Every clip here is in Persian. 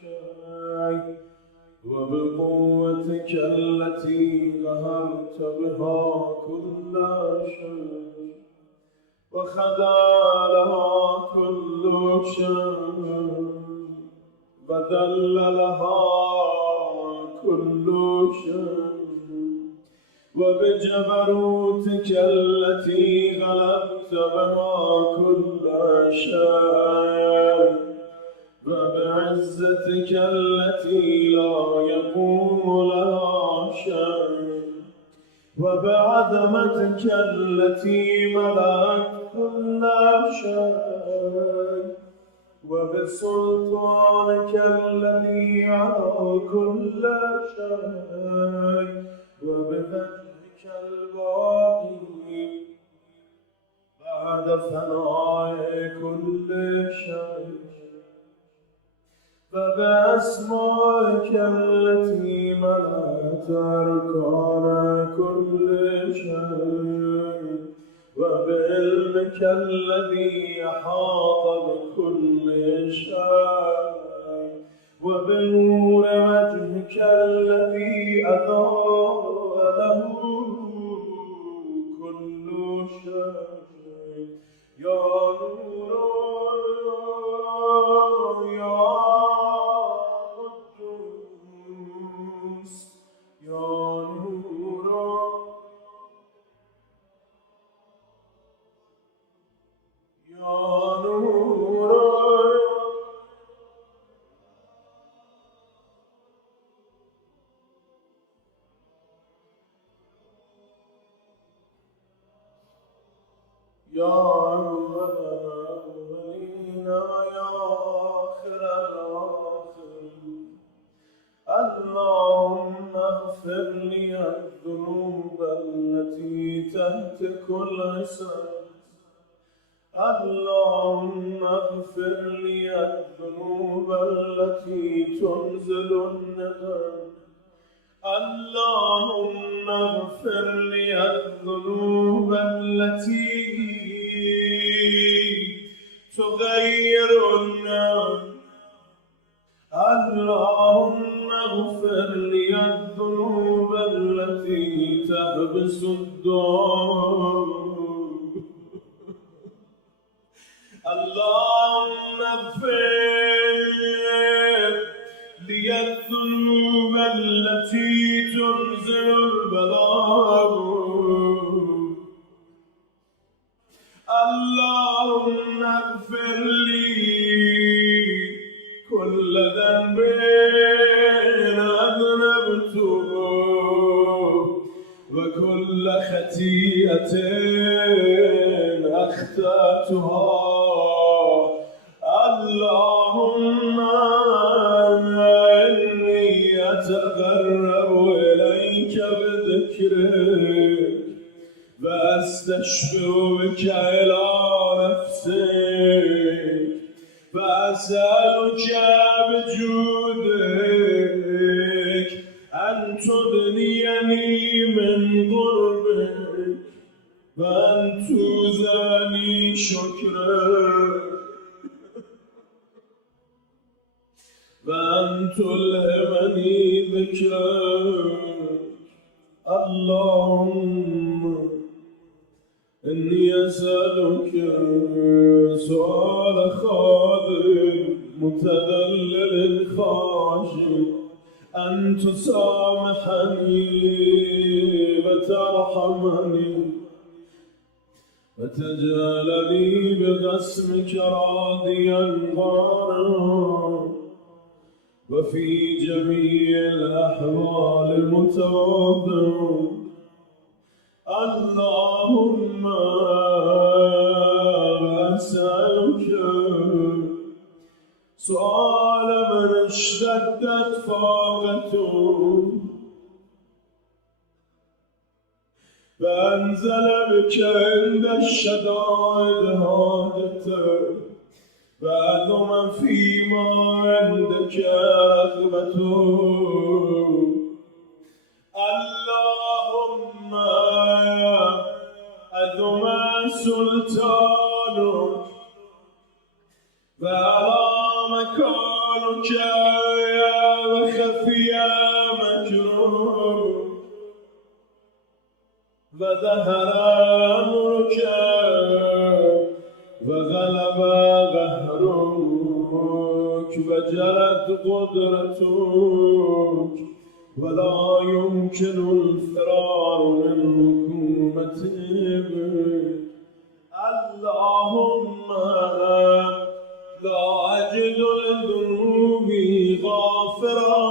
شيء وبقوتك التي قهرت بها كل شيء وخذلها كل شيء وذللها كل شيء وبجبروتك التي غلبت بها كل شيء وبعزتك التي لا يقوم لها شيء وبعظمتك التي ملأت كل شيء وبسلطانك الذي على كل شيء وبفضلك الباقي بعد فناء كل شيء وبأسمائك التي ملأت أركان كل شيء وبعلمك الذي أحاط بكل شيء وبنور وجهك الذي أضاء له كل شيء يا نور يا قدوس يا نور يا نور يا أول الأولين ويا آخر الآخرين اللهم اغفر لي الذنوب التي تحت كل سنة اللهم اغفر لي الذنوب التي تنزل الندم اللهم اغفر لي الذنوب التي تغير النار اللهم اغفر لي الذنوب التي تحبس الدار اللهم اغفر لي الذنوب التي تنزل البلاء اللهم اغفر لي كل ذنب أذنبته وكل خطيئة أخطأتها اللهم إني أتقرب إليك بذكرك وأستشفع بك إلى نفسك وأسألك بجودك أن تدنيني من قربك وأن توزعني شكرك وأن تلهمني ذكرك اللهم إني أسألك سؤال خاضع متذلل خاشع أن تسامحني وترحمني وتجعلني بقسمك راضيا قانعا وفي جميع الأحوال متواضعا اللهم أسألك سؤال من اشتدت فاقته فأنزل بك عند الشدائد حاجته وعظم فيما عندك رغبته اللهم عظم سلطانك وعلى مكان أمرك وخفي مكرك وظهر أمرك وغلب قهرك وجرت قدرتك ولا يمكن الفرار من حكومتك اللهم لا أجد لذنوبي غافرا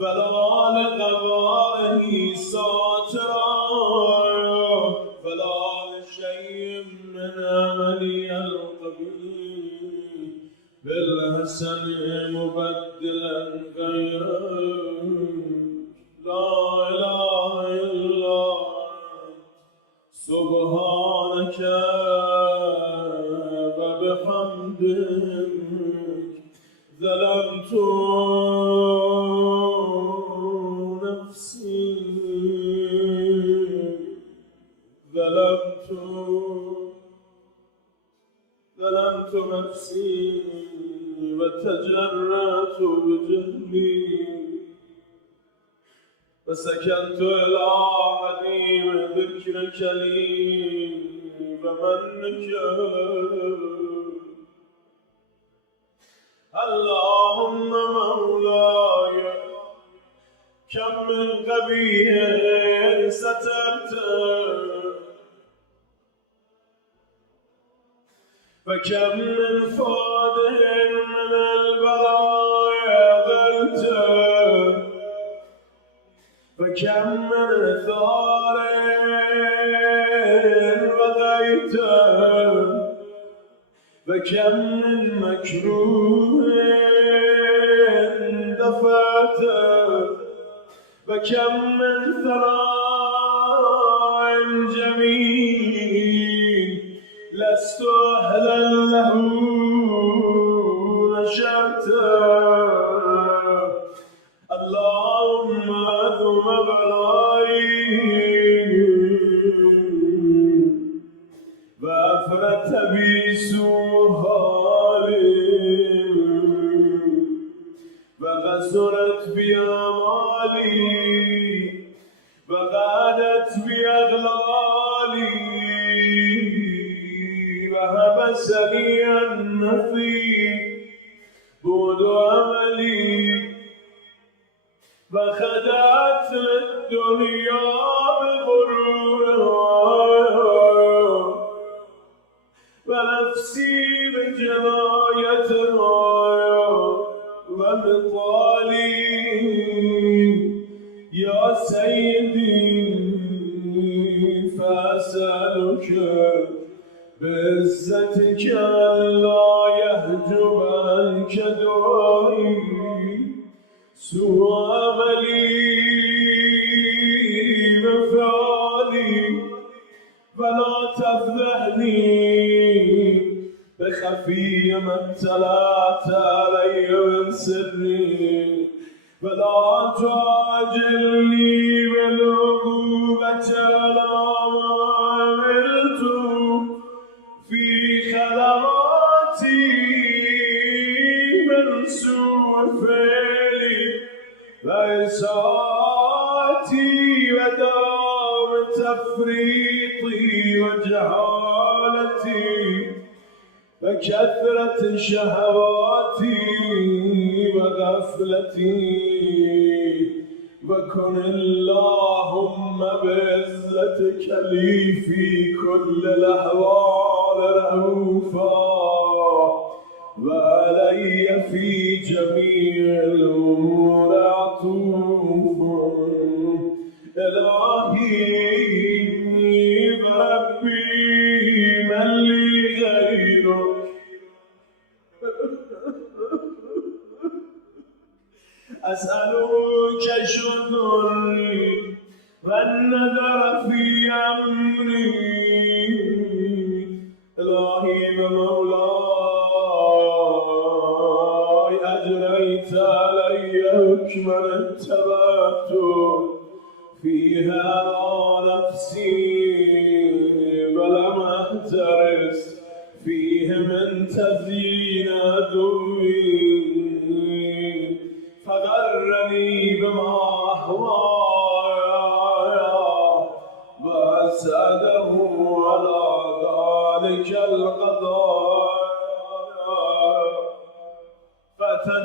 ولا لقبائه ساترا ولا لشيء من عملي القبيح بالحسن مبدلا غيرك لا إله إلا أنت سبحانك وبحمدك ظلمت نفسي ظلمت نفسي وتجرأت بجهلي وسكنت إلى حديم ذكرك لي ومنك اللهم مولاي كم من قبيح سترته فكم من فاضح من البلايا غلته فكم من ثار وغيته فكم من مكروه دفعته فكم من ثناء جميل لست أهلا له نشرته اللهم ثم بلاي وأفرت بي سوء حالي وغسرت بي آمالي وغادت بي أغلالي وهبسني النفي بعد أملي وخدعت للدنيا بغرورها ونفسي بجنايتها ومطالي يا سيدي فأسألك بعزتك ألا يحجب عنك دعائي سوء عملي وفعلي ولا تفضحني بخفي ما اطلعت علي من سري ولا تعجلني بالعقوبة على ما عملت في خلواتي من سوء فعلي وإساءتي ودوام تفريطي وجهالتي وكثرة شهواتي وغفلتي وكن اللهم بعزتك لي في كل الأحوال رؤوفا وعلي في جميع الأمور عطوفا إلهي بربي من لي غيرك أسألك شكري والنذر في أمري إلهي ومولاي أجريت علي حكما اتبعته فيها نفسي ولم أحترس فيه من تزيين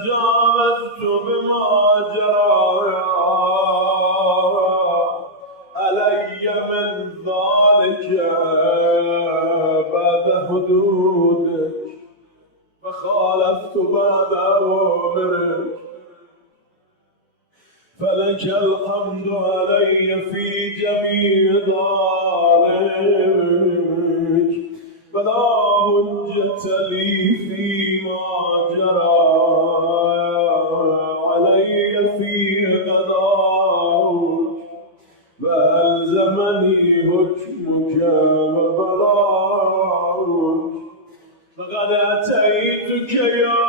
تجاوزت بما جرى علي من ذلك بعد حدودك فخالفت بعد أوامرك فلك الحمد علي في جميع ذلك فلا حجة لي فيما جرى علي في قضاءك وألزمني حكمك وبلاغك فقد أتيتك يا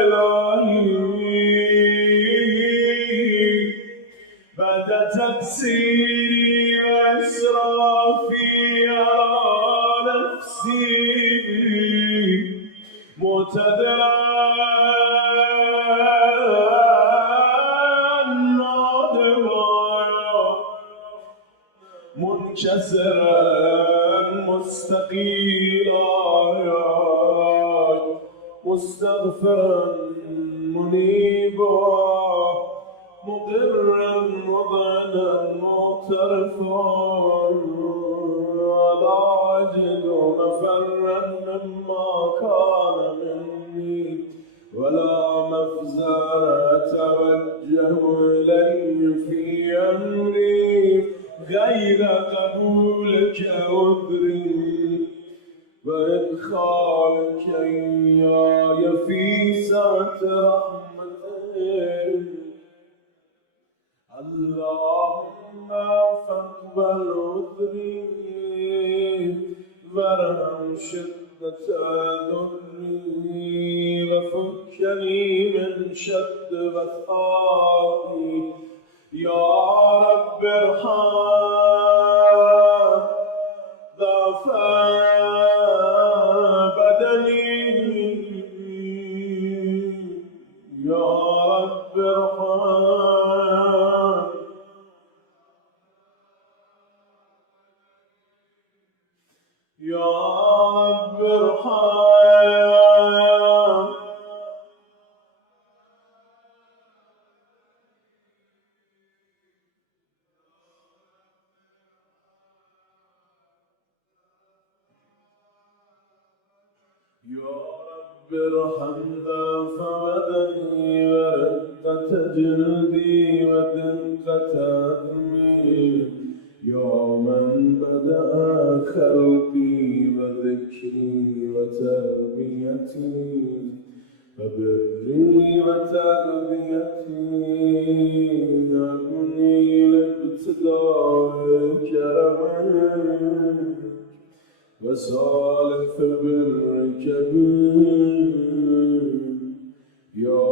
إلهي بعد تقصيري وإسرافي على نفسي معتذرا نادما منكسرا مستقيلا مستغفرا منيبا مقرا مضعنا معترفا لا أجد مفرا مما كان مني ولا مفزع أتوجه إليه في أمري غير قبولك عذري وإدخالك إياي في سعة رحمتك اللهم فاقبل عذري وارحم شدة ضري وفكني من شد وثاقي يا رب ارحم ضعف بدني يا رب ارحم يا رب ارحم يا رب ارحم ضعف بدني ورقة جلدي ودقة عظمي يا من بدأ خلقي وذكري وتربيتي وبري وتربيتي أبني لابتداء كرمك وسالف برك بي يا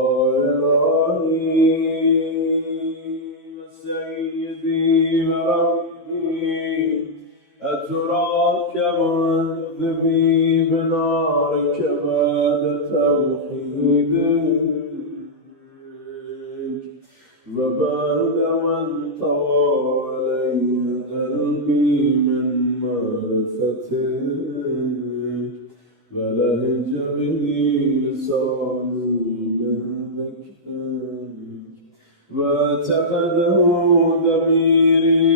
إلهي وسيدي وربي أتراك معذبي بنارك بعد توحيدك وبعد من طوى عليه قلبي من معرفتك ولهج به لساني من ذكرك واعتقده ضميري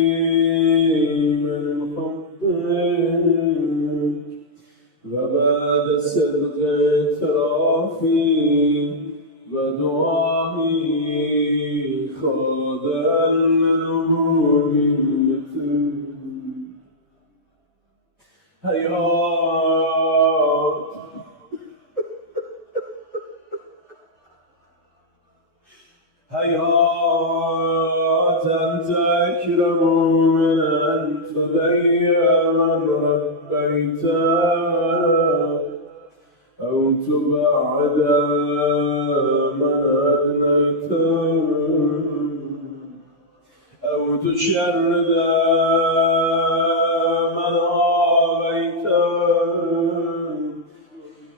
من حبك وبعد صدق اعترافي ودعائي خاضع لربوبيتك حياة حياة أنت أكرم من أن تضيع من ربيته أو تبعد من أدنيته أو تشرد من آويته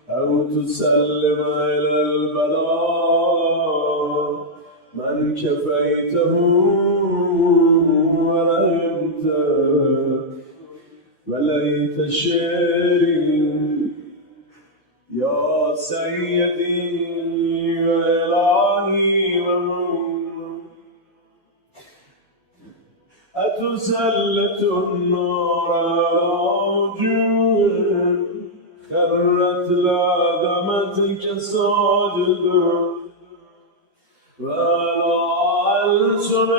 أو تسلم إلى البلاء من كفيته ورحمته وليت شعري يا سيدي وإلهي تسلط النار على وجوههم خرت لدمتك ساجدا وعلى ألسن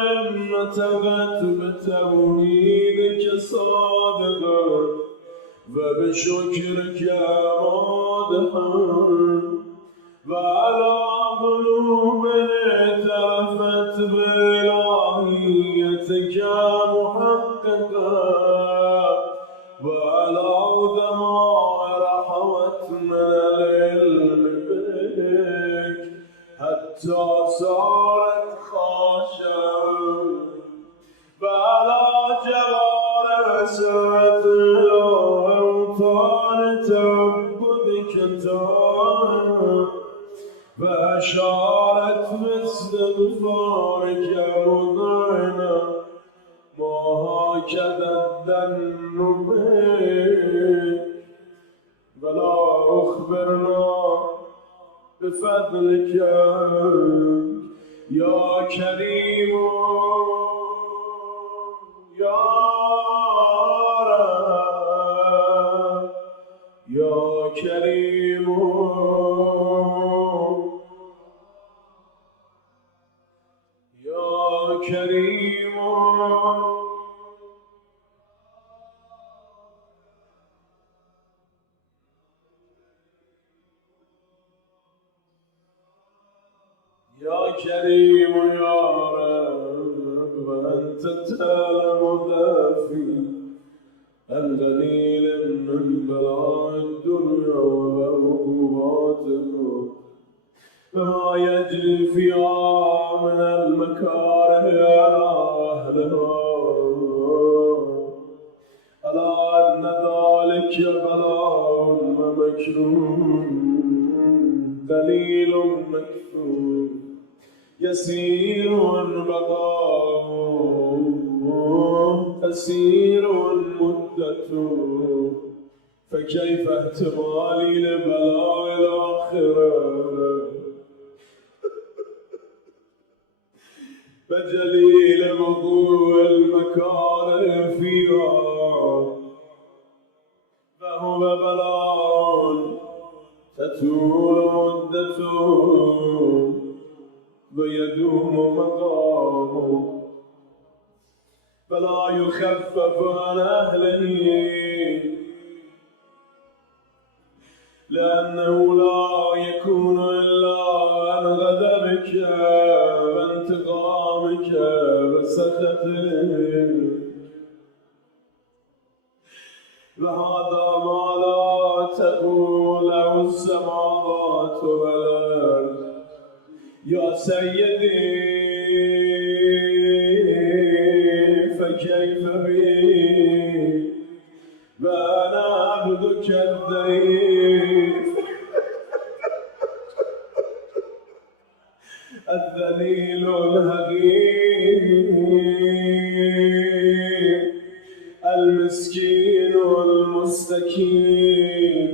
نطقت بتوحيدك صادقا وبشكرك مادحا وعلى قلوب اعترفت بإلهيتك محققا وعلى ضمائر حوت من العلم بك حتى صارت خاشعة وعلى جوارح سرت إلى أوطان تعبدك طاهرة فأشارت باستغفارك مذعنة ما هكذا الذن بك ولا أخبرنا بفضلك يا كريم يا رب يا كريم يا كريم يا كريم يا رب وأنت تعلم دافي الغليل من بلاء الدنيا وعقوباتها فما يجري فيها من المكاره على أهلها ألا أن ذلك بلاء ومكروه دليل مكفور يسير بقاؤه تسير مدته فكيف احتمالي لبلاء الآخرة فجليل وقوع المكاره فيها فهو بلاء تطول مدته ويدوم مقامه فلا يخفف عن أهله لأنه لا يكون إلا عن غضبك وانتقامك وسخطك وهذا ما لا تقول له السماوات والأرض يا سيدي فكيف بي وأنا عبدك الضعيف الذليل الهجير المسكين المستكين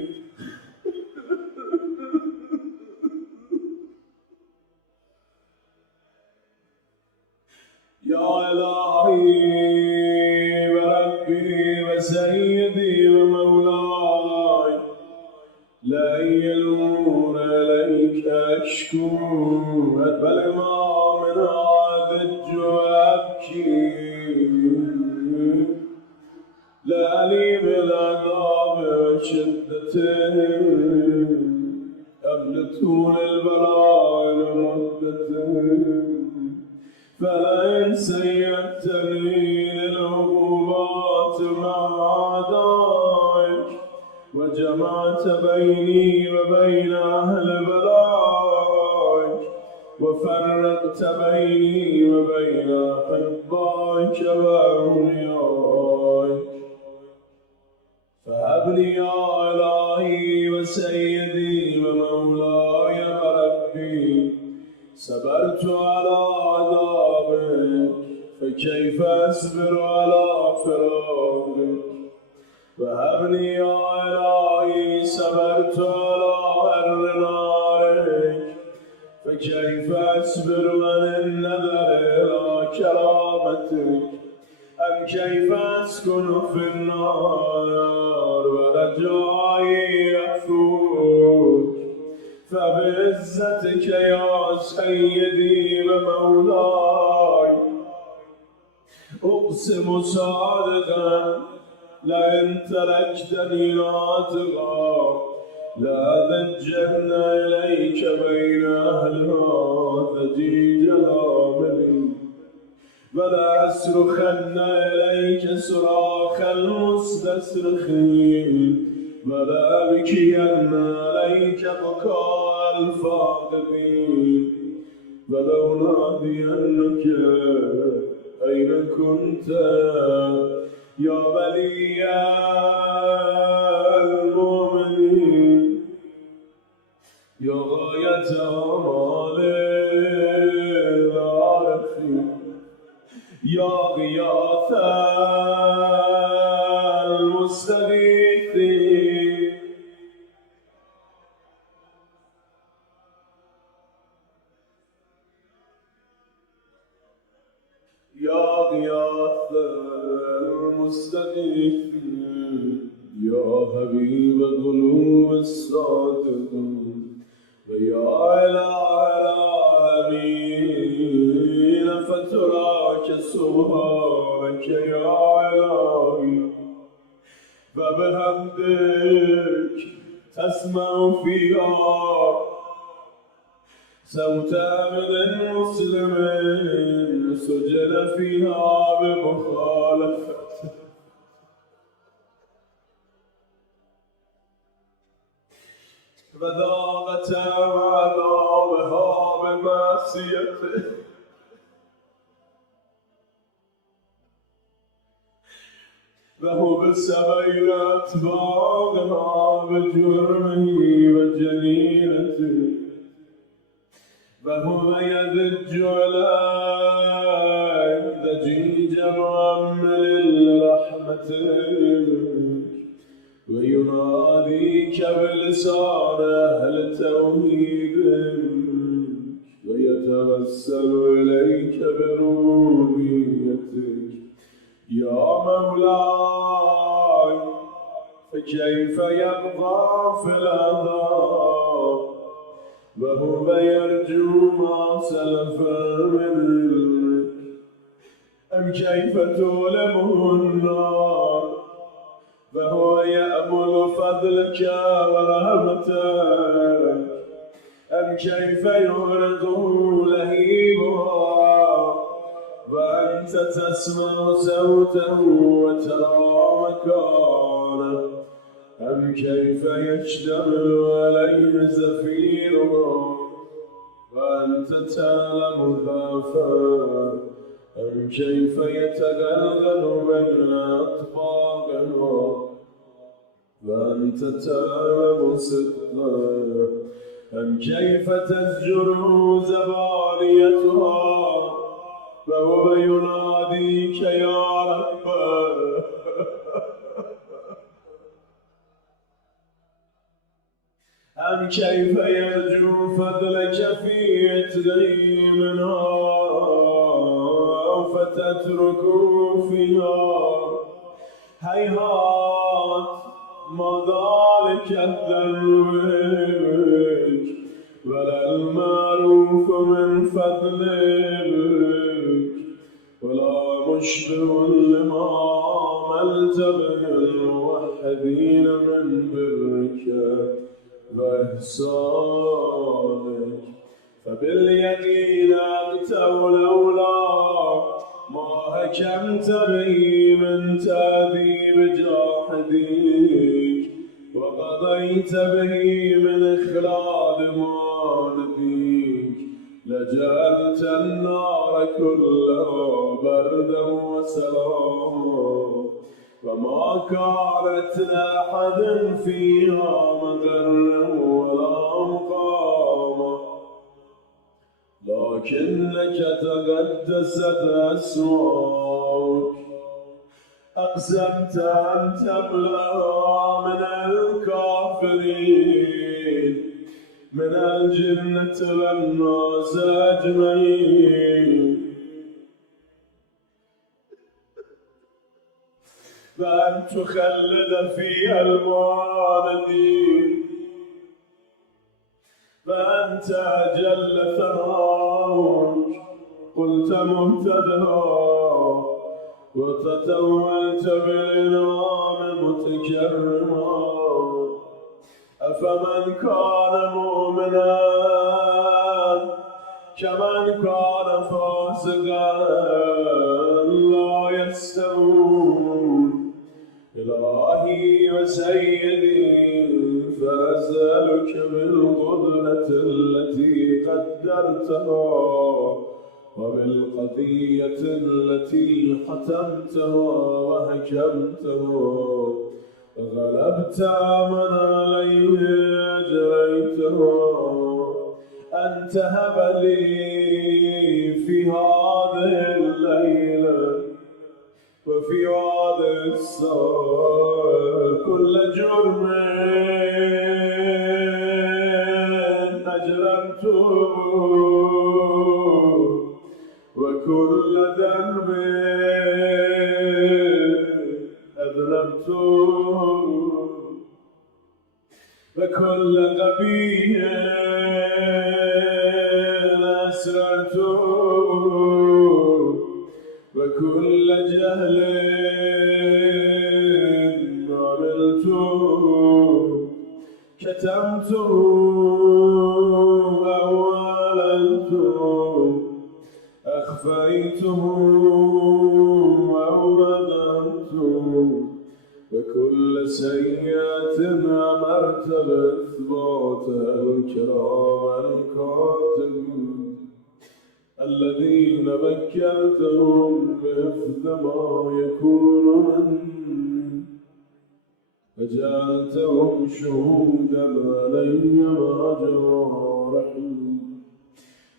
يا إلهي وربي وسيدي ومولاي لا يلون إليك أشكو بل ما من أعذج وأبكي لا لي بالعذاب شدته قبل طول البلاء لمدته فلئن سيرتني للعقوبات مع أعدائك وجمعت بيني وبين أهل بلائك وفرقت بيني وبين أحبائك وأوليائك فهب لي يا إلهي وسيدي ومولاي وربي صبرت على عذابك فكيف أصبر على فراقك وهب لي يا إلهي صبرت على حر نارك فكيف أصبر عن النظر إلى كرامتك أم كيف أسكن في النار ورجائي أفوك فبعزتك يا سيدي ومولاي أقسم صادقا لئن تركتني ناطقا لأذجن إليك بين أهلها ذجيج الآملين ولأصرخن إليك صراخ المستصرخين ولأبكين عليك بكاء الفاقدين ولأنادينك أين كنت يا ولي المؤمنين يا غاية آمال العارفين يا غياث المستغيثين يا غياث المستغيثين يا حبيب قلوب الصادقين ويا إله العالمين فتراك سبحانك يا إلهي فبحمدك تسمع فيها صوت عبد مسلم سجل فيها بمخالفته وذاقت عذابها بمعصيته وحبس بين أتباعها بجرمه وجنينته وهو يذج عليك ضجيج مؤمل رحمتك ويناديك بلسان أهل توحيدك ويتوسل إليك بربوبيتك يا مولاي فكيف يرضى في العذاب وهو يرجو ما سلف من علمك أم كيف تؤلمه النار وهو يأمل فضلك ورحمتك أم كيف يعرضه لهيبها وأنت تسمع صوته وترى مكانه أم كيف يشتمل عليه زفيرها وأنت تعلم ضعفه أم كيف يتغلغل بين أطباقها وأنت تعلم صدقه أم كيف تزجر زبانيتها وهو يناديك يا رب أم كيف يرجو فضلك في عتقه منها فتتركه فيها هيهات ما ذلك الذنب ولا المعروف من فضلك ولا مشبه لما عملت به الموحدين من برك وإحسانك فباليقين أقتوا لولا ما حكمت به من تأديب جاحديك وقضيت به من إخلاد مالديك لجعلت النار كلها بردا وسلاما وما كانت لأحد فيها مقرا ولا مقاما لكنك تقدست أسماك أقسمت أن تملأها من الكافرين من الجنة والناس أجمعين فأن تخلد فيها المعاندين، فأنت جل ثناؤك قلت مهتدى، وتتولت بالإنعام متكرما. أفمن كان مؤمنا كمن كان فاسقا لا يستوون. إلهي وسيدي فأسألك بالقدرة التي قدرتها وبالقضية التي حتمتها وحكمتها وغلبت من عليه أجريتها، أن تهب لي في هذه الليلة وفي هذه الساعة كل جرم أجرمته وكل ذنب أذنبته وكل غبي أسررته وكل جهل عملته كتمته أو أعلنته أخفيته أو بدأته وكل سيئة أمرت بإثباتها الكرام الكاتبين الذين وكلتهم بحفظ ما يكون مني، فجعلتهم شهودا علي مع جوارحي،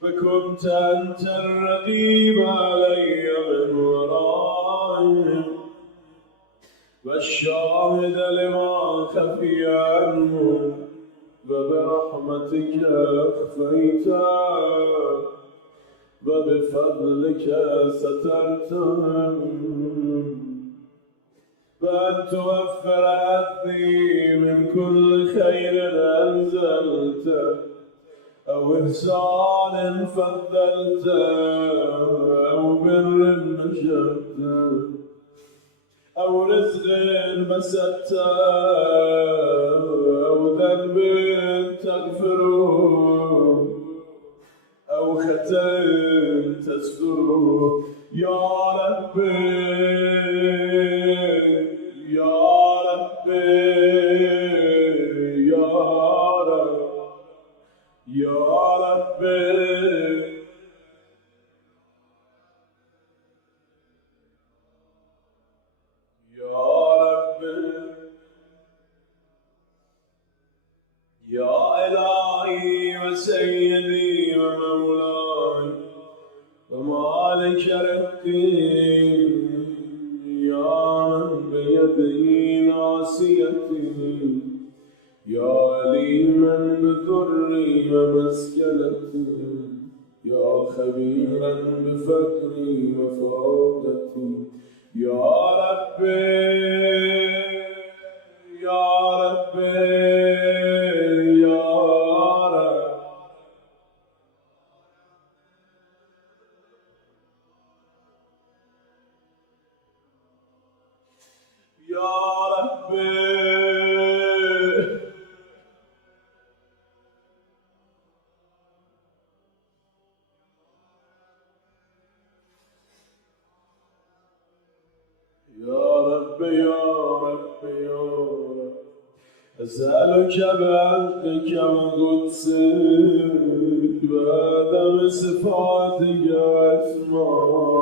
وكنت أنت الرقيب علي من ورائهم والشاهد لما خفي عنه، وبرحمتك أخفيته وبفضلك سترتهم، وأن توفر عني من كل خير أنزلته أو إحسان فضلته أو بر نشرته أو رزق بسطته أو ذنب تغفره أو خطأ تستره. يا ربي يا ربي يا رب يا ربي يا إلهي وسيدي ومولاي ومالك رزقي، يا من بيده ناصيتي، يا عليما بضري ومسكنتي، يا خبيرا بفقري وفاقتي، يا ربي يا ربي أسألك بحقك وقدسك وعدم صفاتك وأسمائك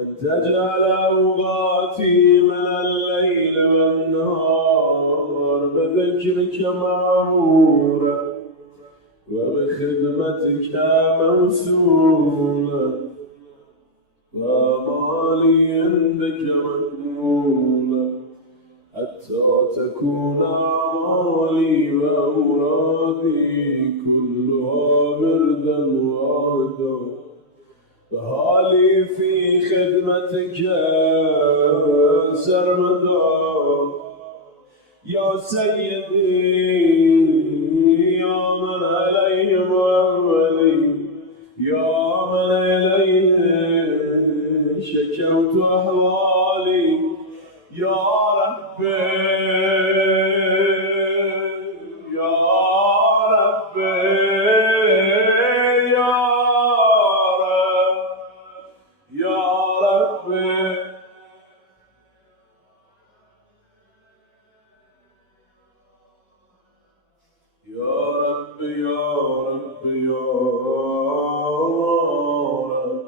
أن تجعل أوقاتي من الليل والنهار بذكرك معمورة وبخدمتك موصولة وأعمالي عندك مقبولة، حتى تكون أعمالي وأورادي كلها وردا واحدا، فحالي في خدمتك سرمدا يا سيدي يا من عليه مولي يا من إليه شكوت أحوالي يا ربي يا ربي يا رب يا ربي يا رب يا رب يا رب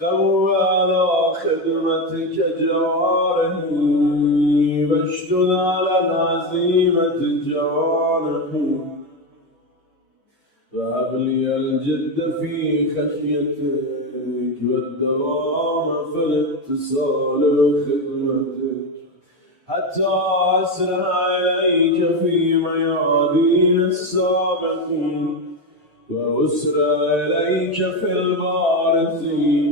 قوى على خدمتك جوارحي واشدد على عزيمة جوانحي وهب لي الجد في خشيتك والدوام في الاتصال بخدمتك حتى أسرع إليك في ميادين السابقين وأسرع إليك في البارزين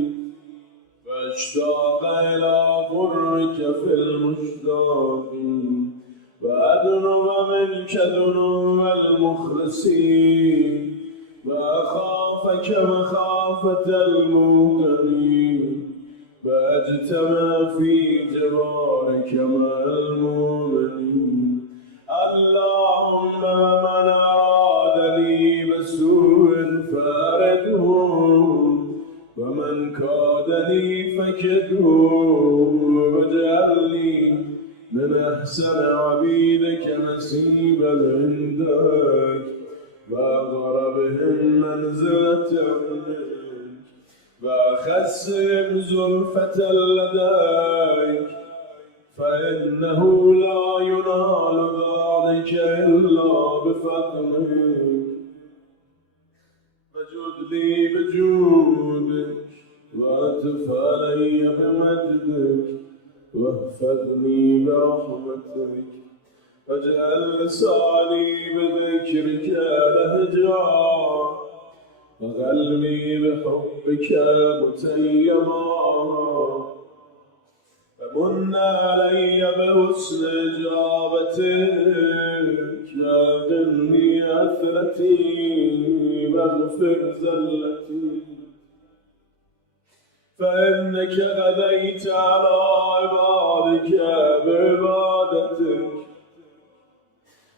وأشتاق إلى قرك في المشتاقين وأدنو منك ذنوب المخلصين وأخافك مخافة الموقنين وأجتمع في جوارك مع المؤمنين اللهم من أرادني بسوء فارده ومن كادني فكده واجعلني من أحسن عبيدك نسيبا عندك وأقربهم منزلة منك وأخسهم زلفة لديك فإنه لا ينال ذلك إلا بفضلك فجد لي بجودك وأتف علي بمجدك واحفظني برحمتك واجعل لساني بذكرك لهجا وقلبي بحبك متيما فمن علي بحسن إجابتك واغني أثرتي واغفر زلتي فإنك غديت على عبادك بعبادتك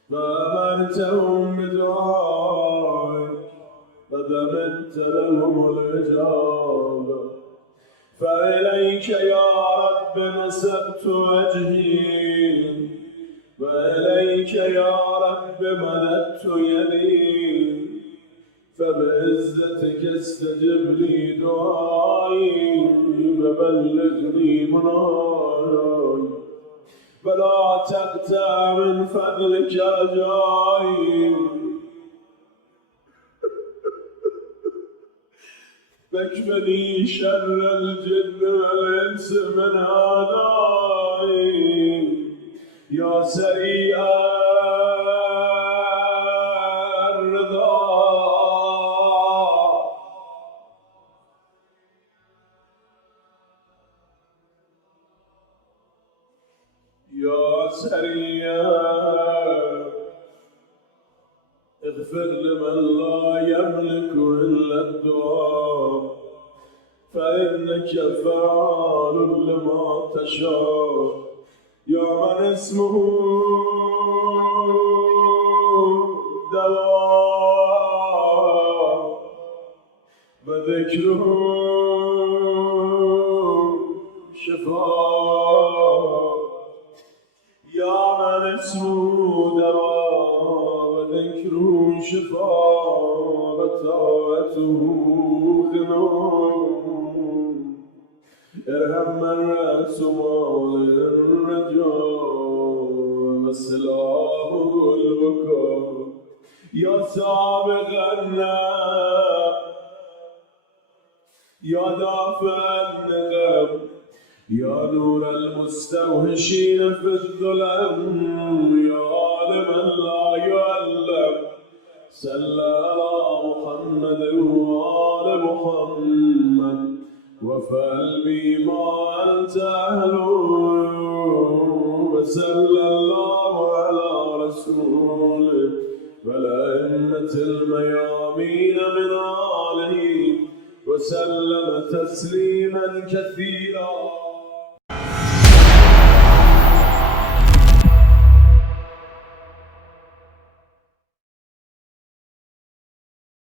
فأمرتهم بدعائك فضمنت لهم الإجابة فإليك يا رب نسبت وجهي وإليك يا رب مددت يدي فبعزتك استجب لي دعائي وبلغني مناي ولا تقطع من فضلك رجائي فاكفني شر الجن والإنس من أعدائي يا سريع الرضا يا سريع اغفر لمن لا يملك إلا الدعاء فإنك فعال لما تشاء يا من اسمه دواء وذكره شفاء يا من اسمه دواء وذكره شفاء وطاعته غنى ارحم من رأس مال الرجاء وسلامه البكاء يا سابق النار يا دافع النقم يا نور المستوحشين في الظلم يا عالما لا يعلم صلى على محمد وآل محمد وفعل بما أنت أهله وصلى الله على رسوله والأئمة الميامين من آله وسلم تسليما كثيرا.